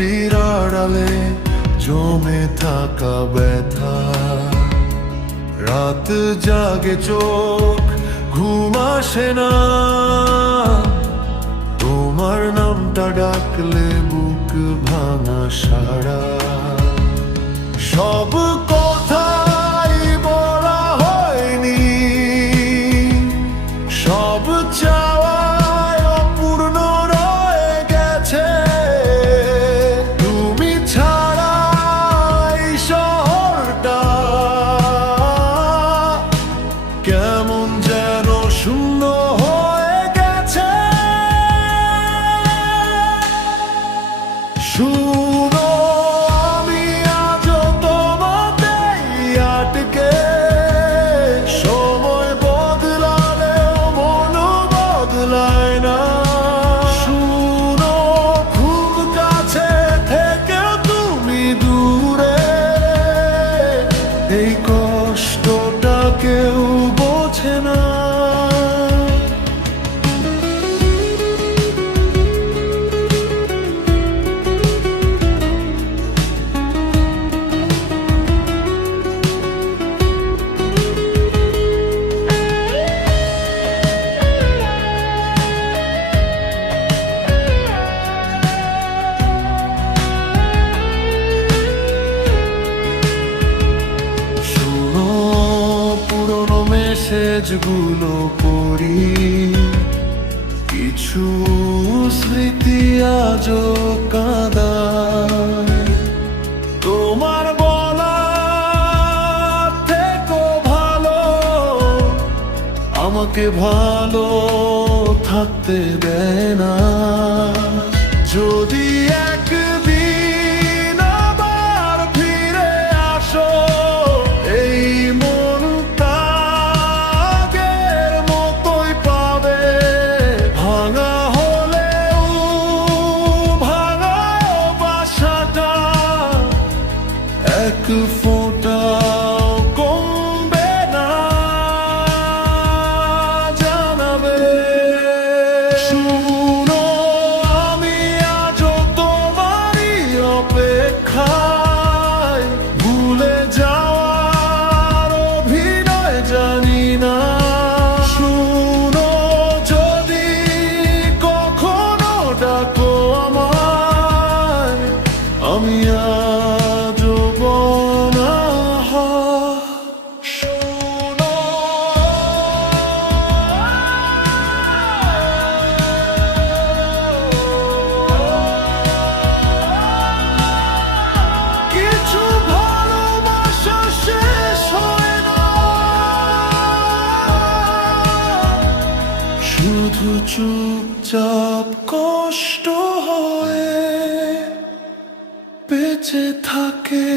হাসির আড়ালে জমে থাকা ব্যথা। রাত জাগে চোখ, ঘুম আসে না। তোমার নামটা ডাকলে বুক ভাঙা সারা। সব they call পুরনো মেসেজগুলো পড়ি কিছু স্মৃতি আজও কাঁদায়। তোমার বলা থেকো ভালো, আমাকে ভালো থাকতে দেয় না। যদি এক ফোঁটাও কমবে না জানাবে। শুনো আমি আজও তোমারই অপেক্ষায় কষ্ট হয়ে বেঁচে থাকে।